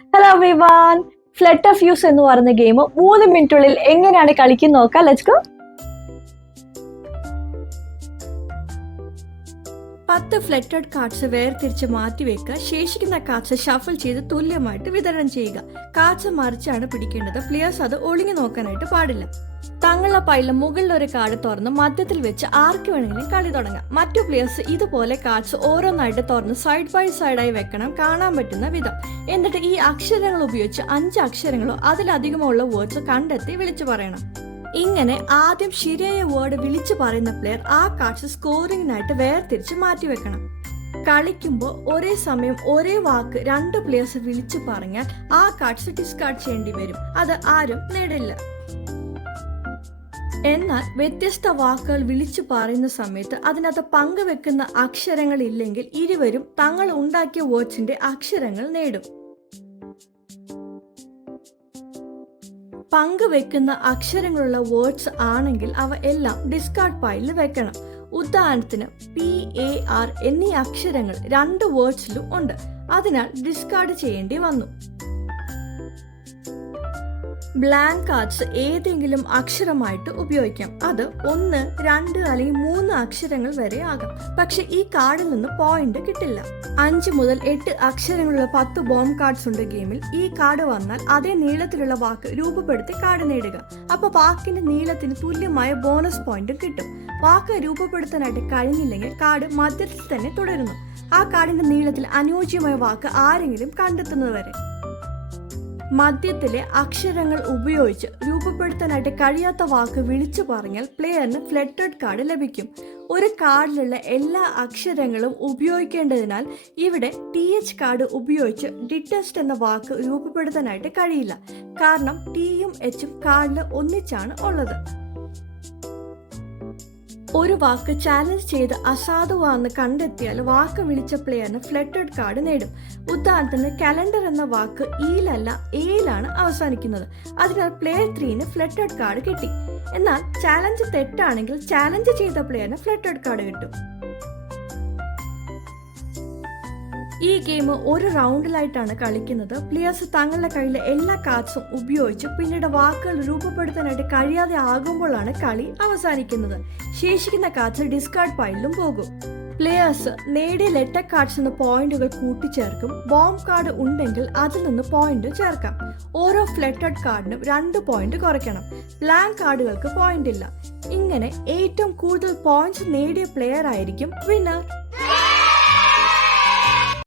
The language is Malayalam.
Hello everyone, flood of fuse എന്ന് പറയുന്ന ഗെയിം 3 മിനിറ്റുള്ളിൽ എങ്ങനെയാണ് കളിക്കുന്നത് നോക്കാം. Let's go. 10 ഫ്ലറ്റഡ് കാർഡ്സ് വേർതിരിച്ച് മാറ്റിവെക്കുക. ശേഷിക്കുന്ന കാർഡ്സ് ഷഫിൾ ചെയ്ത് തുല്യമായിട്ട് വിതരണം ചെയ്യുക. കാർഡ്സ് മറിച്ചാണ് പിടിക്കേണ്ടത്. പ്ലെയേഴ്സ് അത് ഒളിഞ്ഞു നോക്കാനായിട്ട് പാടില്ല. തങ്ങളുടെ പൈലിൽ മുകളിൽ ഒരു കാർഡ് തുറന്ന് മധ്യത്തിൽ വെച്ച് ആർക്ക് വേണമെങ്കിലും കളി തുടങ്ങാം. മറ്റു പ്ലെയേഴ്സ് ഇതുപോലെ കാർഡ്സ് ഓരോന്നായിട്ട് തുറന്ന് സൈഡ് ബൈ സൈഡായി വെക്കണം, കാണാൻ പറ്റുന്ന വിധം. എന്നിട്ട് ഈ അക്ഷരങ്ങൾ ഉപയോഗിച്ച് 5 അക്ഷരങ്ങളോ അതിലധികമോ ഉള്ള വേർഡ്സ് കണ്ടെത്തി വിളിച്ചു പറയണം. ഇങ്ങനെ ആദ്യം ശരിയായ വേർഡ് വിളിച്ചു പറയുന്ന പ്ലെയർ ആ കാർഡ്സ് സ്കോറിങ്ങിനായിട്ട് വേർതിരിച്ച് മാറ്റിവെക്കണം. കളിക്കുമ്പോൾ ഒരേ സമയം ഒരേ വാക്ക് 2 പ്ലെയേഴ്സ് വിളിച്ചു പറഞ്ഞാൽ ആ കാർഡ്സ് ഡിസ്കാർഡ് ചെയ്യേണ്ടി വരും. അത് ആരും നേടില്ല. എന്നാൽ വ്യത്യസ്ത വാക്കുകൾ വിളിച്ചു പറയുന്ന സമയത്ത് അതിനകത്ത് പങ്കുവെക്കുന്ന അക്ഷരങ്ങൾ ഇല്ലെങ്കിൽ ഇരുവരും തങ്ങൾ ഉണ്ടാക്കിയ വേർഡ്സിന്റെ അക്ഷരങ്ങൾ നേടും. പങ്കുവെക്കുന്ന അക്ഷരങ്ങളുള്ള വേർഡ്സ് ആണെങ്കിൽ അവ എല്ലാം ഡിസ്കാർഡ് പൈലിൽ വെക്കണം. ഉദാഹരണത്തിന് PAR എന്നീ അക്ഷരങ്ങൾ 2 വേർഡ്സിലും ഉണ്ട്. അതിനാൽ ഡിസ്കാർഡ് ചെയ്യേണ്ടി വന്നു. ബ്ലാങ്ക് കാർഡ്സ് ഏതെങ്കിലും അക്ഷരമായിട്ട് ഉപയോഗിക്കാം. അത് 1, 2 അല്ലെങ്കിൽ 3 അക്ഷരങ്ങൾ വരെ ആകാം. പക്ഷെ ഈ കാർഡിൽ നിന്ന് പോയിന്റ് കിട്ടില്ല. 5 മുതൽ 8 അക്ഷരങ്ങളുള്ള 10 ബോംബ് കാർഡ്സ് ഉണ്ട് ഗെയിമിൽ. ഈ കാർഡ് വന്നാൽ അതേ നീളത്തിലുള്ള വാക്ക് രൂപപ്പെടുത്തി കാർഡ് നേടുക. അപ്പൊ വാക്കിന്റെ നീളത്തിന് തുല്യമായ ബോണസ് പോയിന്റും കിട്ടും. വാക്ക് രൂപപ്പെടുത്താനായിട്ട് കഴിഞ്ഞില്ലെങ്കിൽ കാർഡ് മധ്യത്തിൽ തന്നെ തുടരുന്നു. ആ കാർഡിന്റെ നീളത്തിൽ അനുയോജ്യമായ വാക്ക് ആരെങ്കിലും കണ്ടെത്തുന്നതുവരെ. മധ്യത്തിലെ അക്ഷരങ്ങൾ ഉപയോഗിച്ച് രൂപപ്പെടുത്താനായിട്ട് കഴിയാത്ത വാക്ക് വിളിച്ചു പറഞ്ഞാൽ പ്ലെയറിന് ഫ്ലറ്റഡ് കാർഡ് ലഭിക്കും. ഒരു കാർഡിലുള്ള എല്ലാ അക്ഷരങ്ങളും ഉപയോഗിക്കേണ്ടതിനാൽ ഇവിടെ TH കാർഡ് ഉപയോഗിച്ച് ഡിറ്റസ്റ്റ് എന്ന വാക്ക് രൂപപ്പെടുത്താനായിട്ട് കഴിയില്ല. കാരണം Tയും Hഉം കാർഡിൽ ഒന്നിച്ചാണ് ഉള്ളത്. ഒരു വാക്ക് ചാലഞ്ച് ചെയ്ത് അസാധുവാണെന്ന് കണ്ടെത്തിയാൽ വാക്ക് വിളിച്ച പ്ലെയറിന് ഫ്ലറ്റഡ് കാർഡ് നേടും. ഉദാഹരണത്തിന് കലണ്ടർ എന്ന വാക്ക് ഈലല്ല എയിലാണ് അവസാനിക്കുന്നത്. അതിനാൽ പ്ലെയർ 3ന് ഫ്ലറ്റഡ് കാർഡ് കിട്ടി. എന്നാൽ ചാലഞ്ച് തെറ്റാണെങ്കിൽ ചാലഞ്ച് ചെയ്ത പ്ലെയറിന് ഫ്ലറ്റഡ് കാർഡ് കിട്ടും. ഈ ഗെയിം ഒരു റൗണ്ടിലായിട്ടാണ് കളിക്കുന്നത്. പ്ലെയേഴ്സ് തങ്ങളുടെ കയ്യിലെ എല്ലാ കാർഡ്സും ഉപയോഗിച്ച് പിന്നീട് വാക്കുകൾ രൂപപ്പെടുത്താനായിട്ട് കഴിയാതെ ആകുമ്പോഴാണ് കളി അവസാനിക്കുന്നത്. ശേഷിക്കുന്ന കാർഡ്സ് ഡിസ്കാർഡ് പൈലിലും പോകും. പ്ലെയേഴ്സ് നേടിയ ലെറ്റർ കാർഡ്സ് നിന്ന് പോയിന്റുകൾ കൂട്ടിച്ചേർക്കും. ബോംബ് കാർഡ് ഉണ്ടെങ്കിൽ അതിൽ നിന്ന് പോയിന്റ് ചേർക്കാം. ഓരോ ഫ്ലറ്റഡ് കാർഡിനും 2 പോയിന്റ് കുറയ്ക്കണം. ബ്ലാങ്ക് കാർഡുകൾക്ക് പോയിന്റ് ഇല്ല. ഇങ്ങനെ ഏറ്റവും കൂടുതൽ പോയിന്റ്സ് നേടിയ പ്ലെയർ ആയിരിക്കും വിന്നർ.